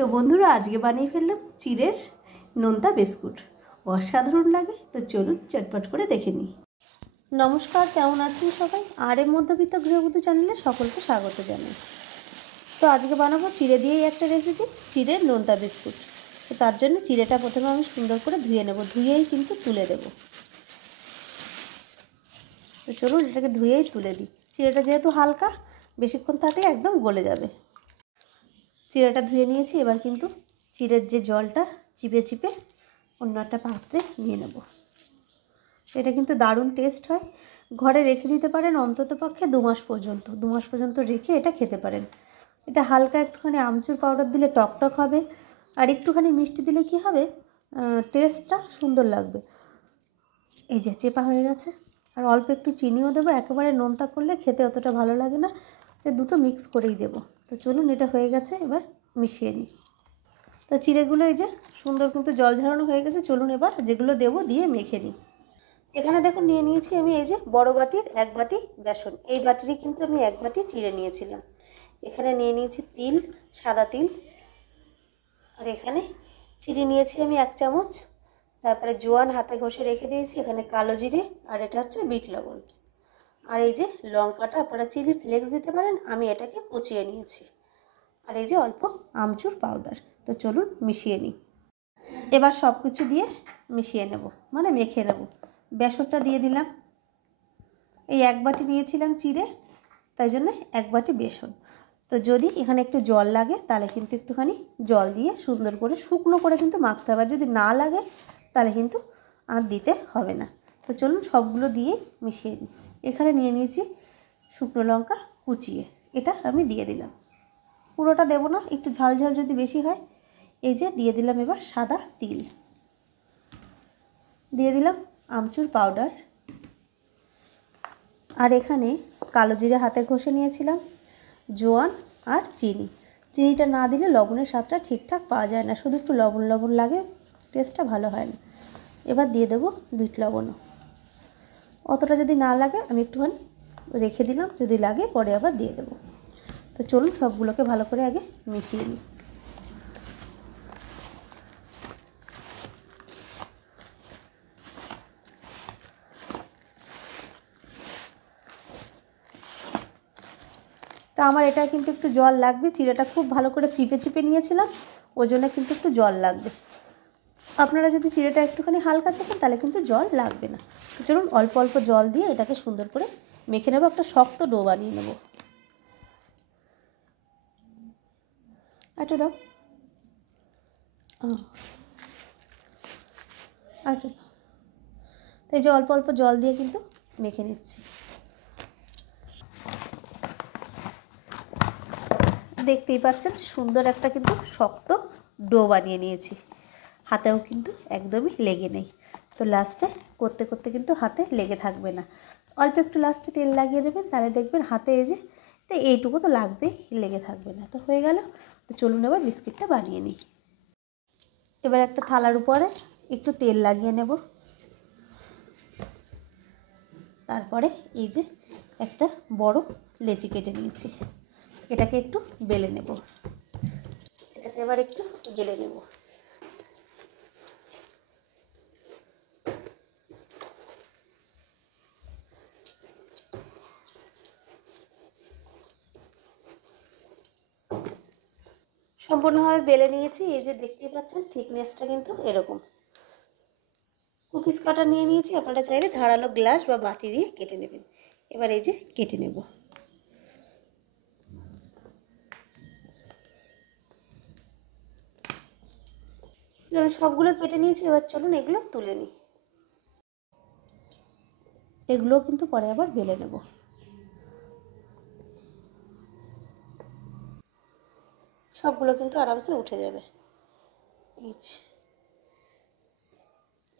তো বন্ধুরা আজকে বানিয়ে ফেললাম চিড়ের নোনতা বিস্কুট। অসাধারণ লাগে। তো চলুন চটপট করে দেখে নিই। নমস্কার, কেমন আছেন সবাই? আর এর মধ্যবিত্ত গৃহবধূ চ্যানেলে সকলকে স্বাগত জানাই। তো আজকে বানাবো চিড়ে দিয়েই একটা রেসিপি, চিড়ের নোনতা বিস্কুট। তো তার জন্য চিড়েটা প্রথমে আমি সুন্দর করে ধুয়ে নেব, ধুয়েই কিন্তু তুলে দেব। তো চলুন এটাকে ধুয়েই তুলে দিই। চিড়েটা যেহেতু হালকা, বেশিক্ষণ থাকলে একদম গলে যাবে। চিড়েটা ধুয়ে নিয়েছি, এবার কিন্তু চিড়ের যে জলটা চিপে চিপে অন্য একটা পাত্রে নিয়ে নেব। এটা কিন্তু দারুণ টেস্ট হয়। ঘরে রেখে দিতে পারেন অন্তত পক্ষে 2 মাস পর্যন্ত। 2 মাস পর্যন্ত রেখে এটা খেতে পারেন। এটা হালকা একটুখানি আমচুর পাউডার দিলে টকটক হবে, আর একটুখানি মিষ্টি দিলে কি হবে, টেস্টটা সুন্দর লাগবে। এই যে চেপা হয়ে গেছে। আর অল্প একটু চিনিও দেবো, একেবারে নোনতা করলে খেতে অতটা ভালো লাগে না, তো দুটো মিক্স করেই দেবো। তো চলুন এটা হয়ে গেছে, এবার মিশিয়ে নিই। তো চিড়েগুলো এই যে সুন্দর কিন্তু জল ঝরানো হয়ে গেছে। চলুন এবার যেগুলো দেবো দিয়ে মেখে নিই। এখানে দেখুন নিয়ে নিয়েছি আমি এই যে বড় বাটির 1 বাটি বেসন। এই বাটিরই কিন্তু আমি 1 বাটি চিড়ে নিয়েছিলাম। এখানে নিয়ে নিয়েছি তিল, সাদা তিল। আর এখানে চিড়ে নিয়েছি আমি 1 চামচ। তারপরে জোয়ান হাতে ঘষে রেখে দিয়েছি। এখানে কালো জিরে, আর এটা হচ্ছে বিট লবণ। আর এই যে লঙ্কাটা আপনারা চিলি ফ্লেক্স দিতে পারেন, আমি এটাকে কুচিয়ে নিয়েছি। আর এই যে অল্প আমচুর পাউডার। তো চলুন মিশিয়ে নিই। এবার সব কিছু দিয়ে মিশিয়ে নেব, মানে মেখে নেব। বেসনটা দিয়ে দিলাম। এই 1 বাটি নিয়েছিলাম চিড়ে, তাই জন্য 1 বাটি বেসন। তো যদি এখানে একটু জল লাগে তাহলে কিন্তু একটুখানি জল দিয়ে সুন্দর করে শুকনো করে কিন্তু মাখতে হবে। যদি না লাগে তাহলে কিন্তু আর দিতে হবে না। তো চলুন সবগুলো দিয়ে মিশিয়ে নিই। এখানে নিয়ে নিয়েছি শুকনো লঙ্কা কুচিয়ে, এটা আমি দিয়ে দিলাম। পুরোটা দেব না, একটু ঝাল ঝাল যদি বেশি হয়। এই যে দিয়ে দিলাম এবার সাদা তিল, দিয়ে দিলাম আমচুর পাউডার। আর এখানে কালো জিরে হাতে ঘষে নিয়েছিলাম, জোয়ান আর চিনি। চিনিটা না দিলে লবণের স্বাদটা ঠিকঠাক পাওয়া যায় না, শুধু একটু লবণ লবণ লাগে, টেস্টটা ভালো হয় না। এবার দিয়ে দেবো বিট লবণও। অতটা যদি না লাগে আমি একটুখানি রেখে দিলাম, যদি লাগে পরে আবার দিয়ে দেবো। তো চলুন সবগুলোকে ভালো করে আগে মিশিয়ে নিই। তা আমার এটা কিন্তু একটু জল লাগবে, চিড়েটা খুব ভালো করে চিপে চিপে নিয়েছিলাম, ওই জন্য কিন্তু একটু জল লাগবে। আপনারা যদি চিড়েটা একটুখানি হালকা চাপেন তাহলে কিন্তু জল লাগবে না। তো চলুন অল্প অল্প জল দিয়ে এটাকে সুন্দর করে মেখে নেবো, একটা শক্ত ডো বানিয়ে নেব। একটু দাও, একটু দাও। তো এই যে অল্প অল্প জল দিয়ে কিন্তু মেখে নিচ্ছি। দেখতেই পাচ্ছেন সুন্দর একটা কিন্তু শক্ত ডো বানিয়ে নিয়েছি। হাতেও কিন্তু একদমই লেগে নেই। তো লাস্টে করতে করতে কিন্তু হাতে লেগে থাকবে না। অল্প একটু লাস্টে তেল লাগিয়ে নেবেন, তাহলে দেখবেন হাতে এই যে তো এইটুকু তো লাগবেই, লেগে থাকবে না। তো হয়ে গেল। তো চলুন এবার বিস্কিটটা বানিয়ে নিই। এবার একটা থালার উপরে একটু তেল লাগিয়ে নেব। তারপরে এই যে একটা বড় লেচি কেটে নিয়েছি, এটাকে একটু বেলে নেব। এটাকে এবার একটু বেলে নেব। সম্পূর্ণভাবে বেলে নিয়েছি। এই যে দেখতেই পাচ্ছেন থিকনেসটা কিন্তু এরকম। কুকিজ কাটার নিয়ে নিয়েছি, আপনারা চাইলে ধারালো গ্লাস বা বাটি দিয়ে কেটে নেবেন। এবার এই যে কেটে নেব। আমি সবগুলো কেটে নিয়েছি, এবার চলুন এগুলো তুলে নিই। এগুলোও কিন্তু পরে আবার বেলে নেব। সবগুলো কিন্তু আরামসে উঠে যাবে।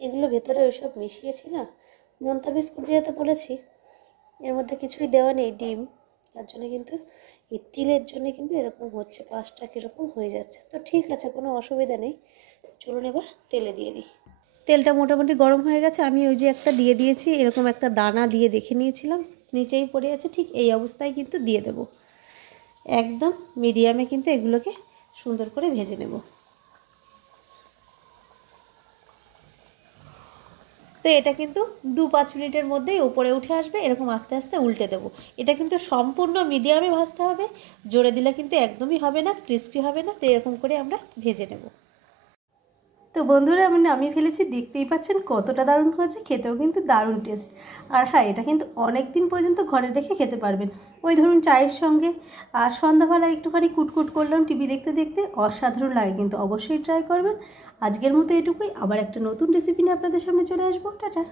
এগুলো ভেতরে ওইসব মিশিয়েছি না, নোনতা বিস্কুট যেহেতু বলেছি, এর মধ্যে কিছুই দেওয়া নেই ডিম, তার জন্য কিন্তু এই তিলের জন্য কিন্তু এরকম হচ্ছে, পাঁচটা কীরকম হয়ে যাচ্ছে। তো ঠিক আছে, কোনো অসুবিধা নেই। চলুন এবার তেলে দিয়ে দিই। তেলটা মোটামুটি গরম হয়ে গেছে। আমি ওই যে একটা দিয়ে দিয়েছি, এরকম একটা দানা দিয়ে দেখে নিয়েছিলাম, নিচেই পড়ে আছে, ঠিক এই অবস্থায় কিন্তু দিয়ে দেব। একদম মিডিয়ামে কিন্তু এগুলোকে সুন্দর করে ভেজে নেব। তো এটা কিন্তু 2-5 মিনিটের মধ্যেই উপরে উঠে আসবে। এরকম আস্তে আস্তে উল্টে দেবো। এটা কিন্তু সম্পূর্ণ মিডিয়ামে ভাজতে হবে, জোরে দিলে কিন্তু একদমই হবে না, ক্রিস্পি হবে না। তো এরকম করে আমরা ভেজে নেব। তো বন্ধুরা আমি ফেলেছি, দেখতেই পাচ্ছেন কতটা দারুণ হয়েছে, খেতেও কিন্তু দারুণ টেস্ট। আর হ্যাঁ, এটা কিন্তু অনেক দিন পর্যন্ত ঘরে রেখে খেতে পারবেন। ওই ধরুন চায়ের সঙ্গে, আর সন্ধ্যাবেলা একটুখানি কুটকুট করলাম টিভি দেখতে দেখতে, অসাধারণ লাগে কিন্তু। অবশ্যই ট্রাই করবেন। আজকের মতো এটুকুই, আবার একটা নতুন রেসিপি নিয়ে আপনাদের সামনে চলে আসবো। টাটা।